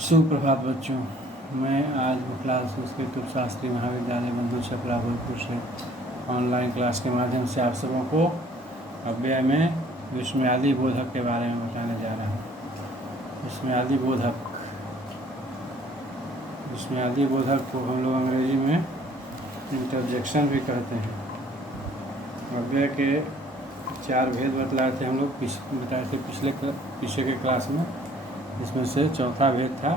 सुप्रभात बच्चों। मैं आज क्लास संस्कृत शास्त्री महाविद्यालय बंधु छपरा भोजपुर से ऑनलाइन क्लास के माध्यम से आप सबों को अव्यय में विस्मयादि बोधक के बारे में बताने जा रहा हूँ। विस्मयादि बोधक को हम लोग अंग्रेजी में इंटरजेक्शन भी कहते हैं। अव्यय के 4 भेद बतलाए थे हम लोग बताए थे पीछे के क्लास में। इसमें से चौथा भेद था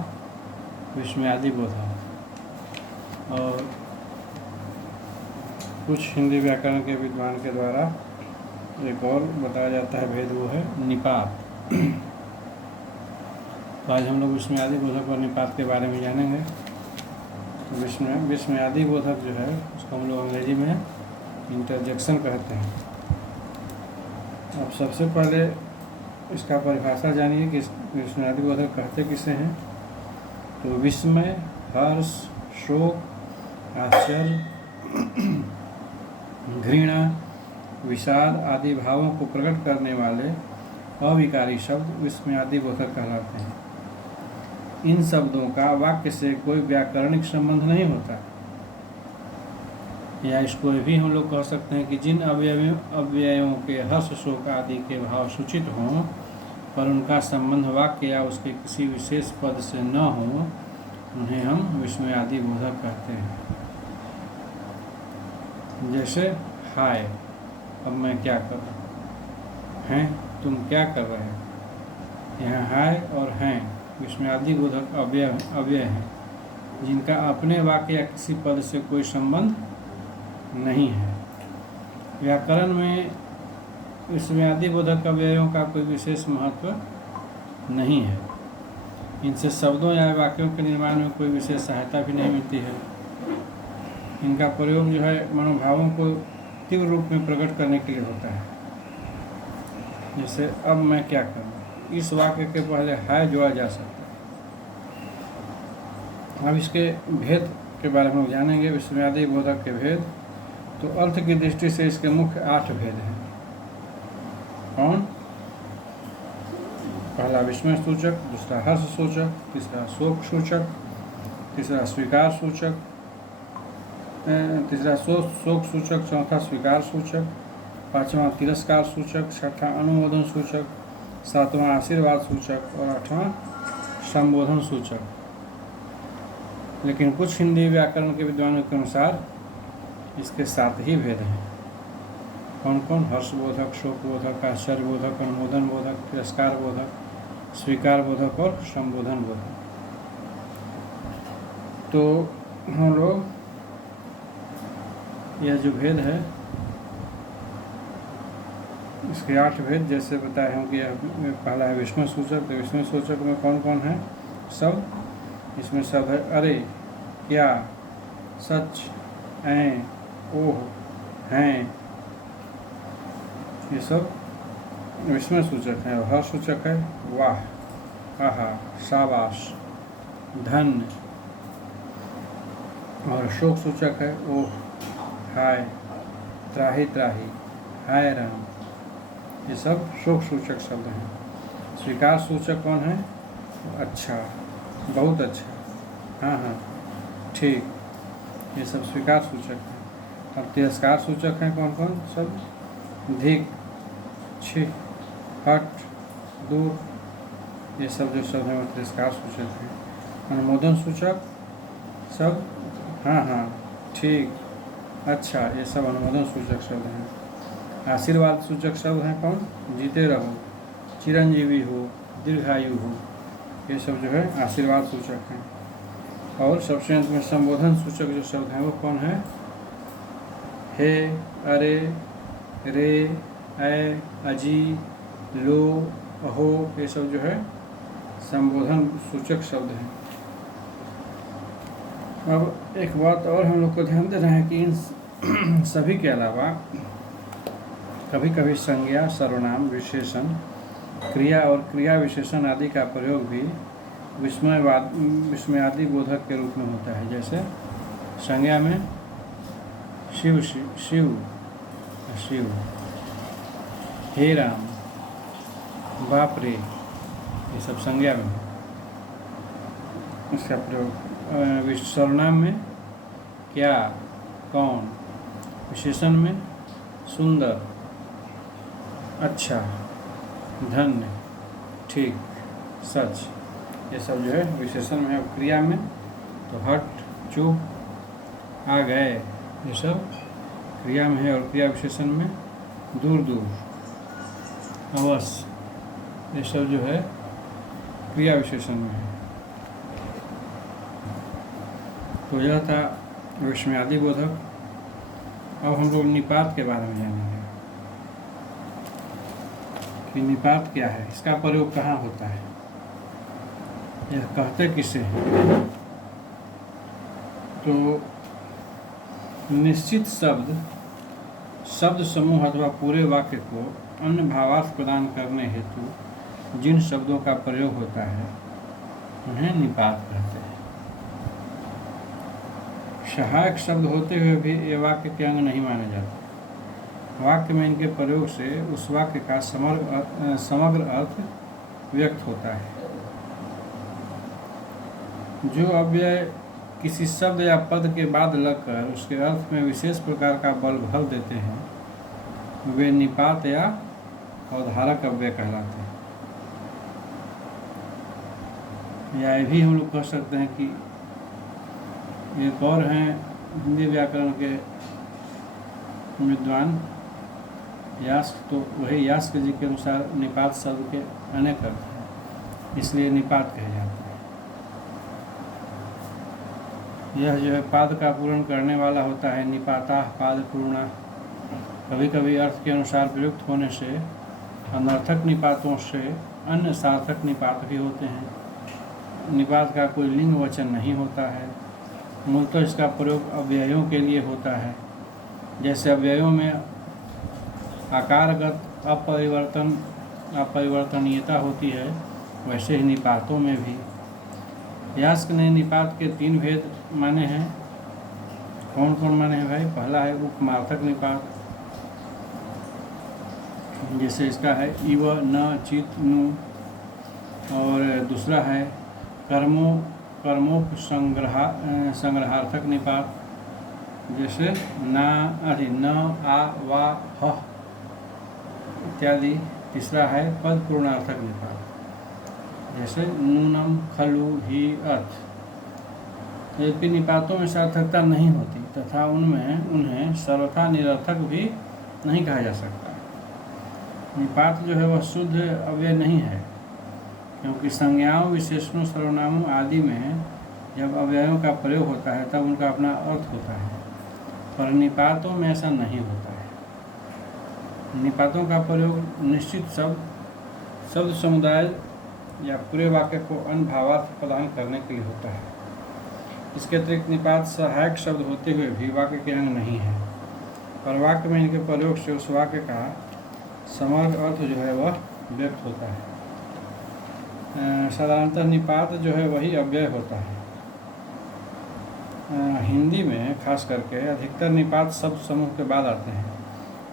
विस्मयादि बोधक। और कुछ हिंदी व्याकरण के विद्वान के द्वारा एक और बताया जाता है भेद, वो है निपात। तो आज हम लोग विस्मयादि बोधक और निपात के बारे में जानेंगे। तो विस्मयादि बोधक जो है उसको हम लोग अंग्रेजी में इंटरजेक्शन कहते हैं। अब सबसे पहले इसका परिभाषा जानिए कि विस्मयादि बोधक कहते किसे हैं। तो विस्मय, हर्ष, शोक, आश्चर्य, घृणा, विषाद आदि भावों को प्रकट करने वाले अविकारी शब्द विस्मयादि बोधक कहलाते हैं। इन शब्दों का वाक्य से कोई व्याकरणिक संबंध नहीं होता, या इसको भी हम लोग कह सकते हैं कि जिन अव्ययों के हर्ष, शोक आदि के भाव सूचित हों पर उनका संबंध वाक्य या उसके किसी विशेष पद से न हो, उन्हें हम विस्मयादि बोधक कहते हैं। जैसे हाय, अब मैं क्या कर रहा हूँ, हैं तुम क्या कर रहे हो। यहाँ हाय और हैं विस्मयादि बोधक अव्यय हैं जिनका अपने वाक्य या किसी पद से कोई संबंध नहीं है। व्याकरण में विस्मयादि बोधक अव्ययों का कोई विशेष महत्व नहीं है। इनसे शब्दों या वाक्यों के निर्माण में कोई विशेष सहायता भी नहीं मिलती है। इनका प्रयोग जो है मनोभावों को तीव्र रूप में प्रकट करने के लिए होता है। जैसे अब मैं क्या करूँ, इस वाक्य के पहले हाय जोड़ा जा सकता है। अब इसके भेद के बारे में जानेंगे। विस्मयादि बोधक के भेद, तो अर्थ की दृष्टि से इसके मुख्य 8 भेद हैं। कौन? पहला विस्मय सूचक, दूसरा हर्ष सूचक, तीसरा शोक सूचक, तीसरा स्वीकार सूचक, तीसरा शोक सूचक, चौथा स्वीकार सूचक, पांचवा तिरस्कार सूचक, छठा अनुमोदन सूचक, सातवां आशीर्वाद सूचक और 8वां संबोधन सूचक। लेकिन कुछ हिंदी व्याकरण के विद्वानों के अनुसार इसके 7 ही भेद हैं। कौन कौन? हर्ष बोधक, शोक बोधक, आश्चर्य बोधक, अनुमोदन बोधक, तिरस्कार बोधक, स्वीकार बोधक और संबोधन बोधक। तो हम लोग यह जो भेद है इसके 8 भेद जैसे बताए हैं कि पहला है विस्मय सूचक। तो विस्मय सूचक में कौन कौन है? सब। इसमें सब है अरे, क्या, सच, ऐं, ओह, हैं, ये सब विस्मय सूचक है। और हर्ष सूचक है वाह, आहा, शाबाश, धन्य। और शोक सूचक है ओह, हाय, त्राही त्राही, हाय राम। ये सब शोक सूचक शब्द हैं। स्वीकार सूचक कौन है? अच्छा, बहुत अच्छा, हाँ हाँ, ठीक। ये सब स्वीकार सूचक हैं। अब तिरस्कार सूचक हैं कौन कौन? सब धिक, छी, हट, दूर। ये सब जो शब्द हैं वो तिरस्कार सूचक हैं। अनुमोदन सूचक सब हाँ हाँ, ठीक, अच्छा, ये सब अनुमोदन सूचक शब्द हैं। आशीर्वाद सूचक शब्द हैं कौन? जीते रहो, चिरंजीवी हो, दीर्घायु हो। ये सब जो है आशीर्वाद सूचक हैं। और सबसे अंत में संबोधन सूचक जो शब्द हैं वो कौन है? हे, अरे, रे, ऐ, अजी, लो, अहो। ये सब जो है संबोधन सूचक शब्द हैं। अब एक बात और हम लोग को ध्यान देना है कि इन सभी के अलावा कभी कभी संज्ञा, सर्वनाम, विशेषण, क्रिया और क्रिया विशेषण आदि का प्रयोग भी विस्मयादि बोधक के रूप में होता है। जैसे संज्ञा में शिव, शिव, शिव, हे राम, बाप रे, ये सब संज्ञा में। इसका प्रयोग सर्वनाम में क्या, कौन, विशेषण में सुंदर, अच्छा, धन्य, ठीक, सच, ये सब जो है विशेषण में है। क्रिया में तो हट, चुप, आ गए, ये सब क्रिया में है। और क्रिया विशेषण में दूर दूर, अवश्य, ये सब जो है क्रिया विशेषण में है। तो यह था विस्मयादि बोधक। अब हम लोग निपात के बारे में जानेंगे कि निपात क्या है, इसका प्रयोग कहाँ होता है, यह कहते किसे हैं। तो निश्चित शब्द समूह अथवा पूरे वाक्य को अन्य भावार्थ प्रदान करने हेतु जिन शब्दों का प्रयोग होता है उन्हें निपात कहते हैं। सहायक शब्द होते हुए भी ये वाक्य के अंग नहीं माने जाते। वाक्य में इनके प्रयोग से उस वाक्य का समग्र अर्थ व्यक्त होता है। जो अव्यय किसी शब्द या पद के बाद लगकर उसके अर्थ में विशेष प्रकार का बल भर देते हैं वे निपात या अवधारक अव्यय कहलाते हैं। या ये भी हम लोग कह सकते हैं कि एक और हैं हिंदी व्याकरण के विद्वान यास्क, तो वही यास्क जी के अनुसार निपात शब्द के अनेक अर्थ हैं, इसलिए निपात कहे जाते हैं। यह जो है पाद का पूर्ण करने वाला होता है। निपाता पाद पूर्णा कभी कभी अर्थ के अनुसार प्रयुक्त होने से अनर्थक निपातों से अन्य सार्थक निपात भी होते हैं। निपात का कोई लिंग वचन नहीं होता है। मूलतः इसका प्रयोग अव्ययों के लिए होता है। जैसे अव्ययों में आकारगत अपरिवर्तनीयता होती है, वैसे ही निपातों में भी। यास्क ने निपात के 3 भेद माने हैं। कौन कौन माने हैं भाई? पहला है उपमार्थक निपात, जैसे इसका है इव, न, चित, नु। और दूसरा है संग्रहार्थक निपात, जैसे न, आ, वा, ह इत्यादि। तीसरा है पद पूर्णार्थक निपात, जैसे नूनम, खलु, ही, अथ। जबकि निपातों में सार्थकता नहीं होती तथा उन्हें सर्वथा निरर्थक भी नहीं कहा जा सकता। निपात जो है वह शुद्ध अव्यय नहीं है, क्योंकि संज्ञाओं, विशेषणों, सर्वनामों आदि में जब अव्ययों का प्रयोग होता है तब उनका अपना अर्थ होता है, पर निपातों में ऐसा नहीं होता है। निपातों का प्रयोग निश्चित शब्द समुदाय या पूरे वाक्य को अन्य भावार्थ प्रदान करने के लिए होता है। इसके अतिरिक्त निपात सहायक शब्द होते हुए भी वाक्य के अंग नहीं है, पर वाक्य में इनके प्रयोग से उस वाक्य का समग्र अर्थ जो है वह व्यक्त होता है। साधारणतः निपात जो है वही अव्यय होता है। हिंदी में खास करके अधिकतर निपात शब्द समूह के बाद आते हैं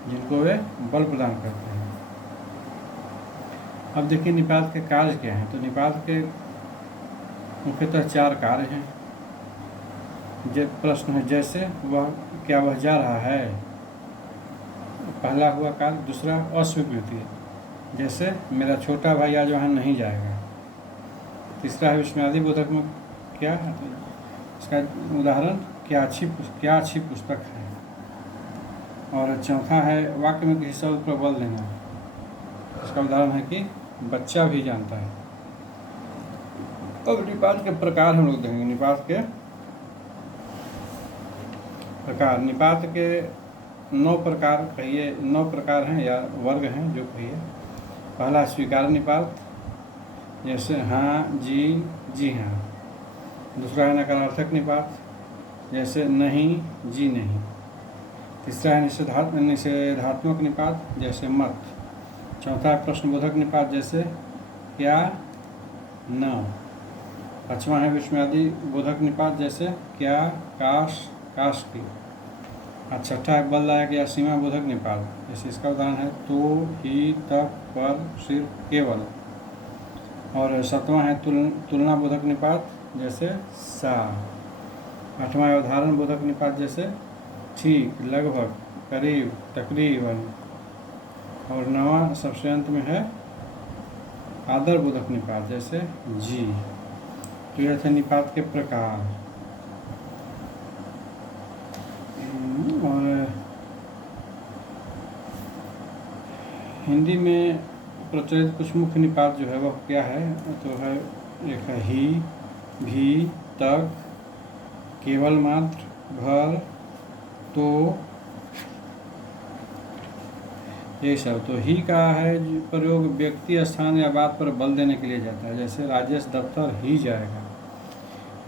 जिनको वे बल प्रदान करते हैं। अब देखिए निपात के कार्य क्या हैं। तो निपात के मुख्यतः 4 कार्य हैं। प्रश्न है जैसे क्या वह जा रहा है, पहला हुआ कार्य। दूसरा अस्वीकृति, जैसे मेरा छोटा भाई आज वहाँ नहीं जाएगा। तीसरा है विस्मयादि बोधक में क्या, इसका उदाहरण क्या अच्छी पुस्तक है। और चौथा है वाक्य में किसी शब्द पर बल देना, इसका उदाहरण है कि बच्चा भी जानता है। अब निपात के प्रकार हम लोग देखेंगे। निपात के प्रकार, निपात के 9 प्रकार कहिए, 9 प्रकार हैं या वर्ग हैं जो कहिए। पहला स्वीकार निपात, जैसे हाँ, जी हाँ। दूसरा है नकारार्थक निपात, जैसे नहीं, जी नहीं। तीसरा है निषेधात्मक निपात, जैसे मत। चौथा है प्रश्नबोधक निपात, जैसे क्या, न। पांचवा है विस्मयादि बोधक निपात, जैसे क्या, काश की। और छठा है बलदायक या सीमा बोधक निपात, जैसे इसका उदाहरण है तो, ही, तक, पर, सिर्फ, केवल। और 7वां है तुलना बोधक निपात जैसे सा। 8वां है उदाहरण बोधक निपात जैसे ठीक, लगभग, करीब, तकरीबन। और 9वां सबसे अंत में है आदर बोधक निपात जैसे जी। तो यह थे निपात के प्रकार। और हिंदी में प्रचलित कुछ मुख्य निपात जो है वह क्या है, तो है एक है ही, भी, तक, केवल मात्र, भर, तो, ये सब। तो ही का है प्रयोग व्यक्ति, स्थान या बात पर बल देने के लिए जाता है, जैसे राजेश दफ्तर ही जाएगा।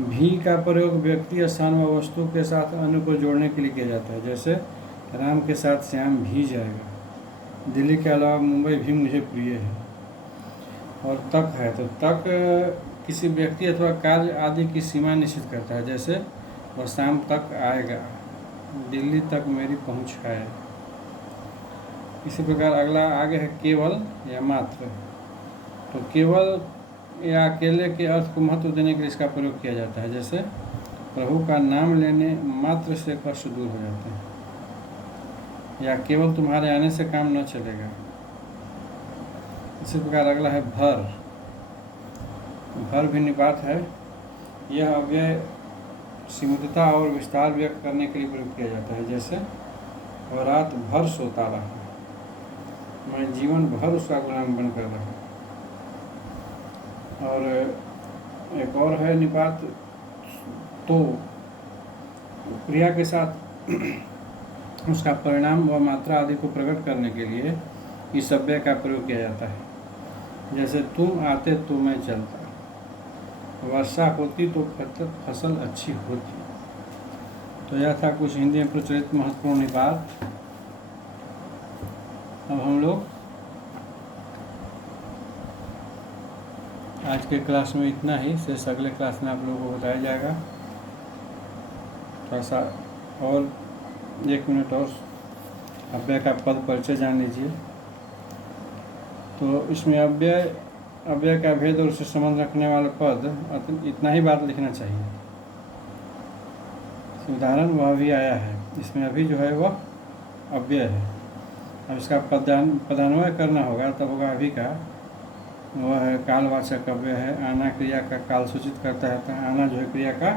भी का प्रयोग व्यक्ति, स्थान व वस्तु के साथ अन्य को जोड़ने के लिए किया जाता है, जैसे राम के साथ श्याम भी जाएगा। दिल्ली के अलावा मुंबई भी मुझे प्रिय है। और तक है, तो तक किसी व्यक्ति अथवा कार्य आदि की सीमा निश्चित करता है, जैसे वह शाम तक आएगा, दिल्ली तक मेरी पहुंच है। इसी प्रकार अगला आगे है केवल या मात्र। तो केवल या अकेले के अर्थ को महत्व देने के लिए इसका प्रयोग किया जाता है, जैसे प्रभु का नाम लेने मात्र से कष्ट दूर हो जाते हैं, या केवल तुम्हारे आने से काम न चलेगा। इसी प्रकार अगला है भर। भर भी निपात है। यह अव्यय सीमितता और विस्तार व्यक्त करने के लिए प्रयोग किया जाता है, जैसे वह रात भर सोता रहा, मैं जीवन भर उसका गुलाम बनकर रहा। और एक और है निपात तो, क्रिया के साथ उसका परिणाम व मात्रा आदि को प्रकट करने के लिए इस अव्यय का प्रयोग किया जाता है, जैसे तुम आते तो मैं चलता, वर्षा होती तो फसल अच्छी होती। तो यह था कुछ हिंदी में प्रचलित महत्वपूर्ण निपात। अब हम लोग आज के क्लास में इतना ही, शेष अगले क्लास में आप लोगों को बताया जाएगा। थोड़ा सा और 1 मिनट और अव्यय का पद परिचय जान लीजिए। तो इसमें अव्यय का भेद और उससे संबंध रखने वाला पद, इतना ही बात लिखना चाहिए। उदाहरण वह भी आया है, इसमें अभी जो है वह अव्यय है। अब इसका पदान्वय करना होगा, तब होगा अभी का, वह है कालवाचक अव्यय है। आना क्रिया का काल सूचित करता है, तो आना जो है क्रिया का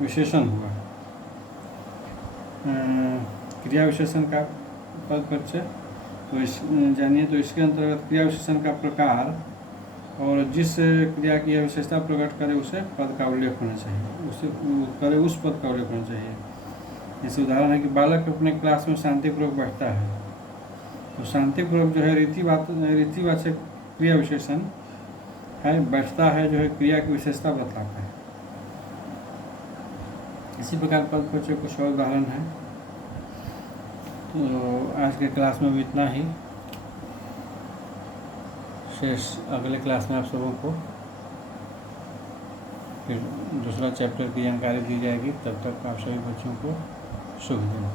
विशेषण हुआ। क्रिया विशेषण का पद परिचय तो इस जानिए। तो इसके अंतर्गत क्रिया विशेषण का प्रकार और जिस क्रिया की यह विशेषता प्रकट करे उसे पद का उल्लेख होना चाहिए, उस पद का उल्लेख होना चाहिए। जैसे उदाहरण है कि बालक अपने क्लास में शांतिपूर्वक बैठता है, तो शांतिपूर्वक जो है रीतिवाचक क्रिया विशेषण है, बैठता है जो है क्रिया की विशेषता बतलाता है। इसी प्रकार पद परिचय कुछ और उदाहरण है। तो आज के क्लास में भी इतना ही, शेष अगले क्लास में आप सबों को फिर दूसरा चैप्टर की जानकारी दी जाएगी। तब तक आप सभी बच्चों को शुभ दिन।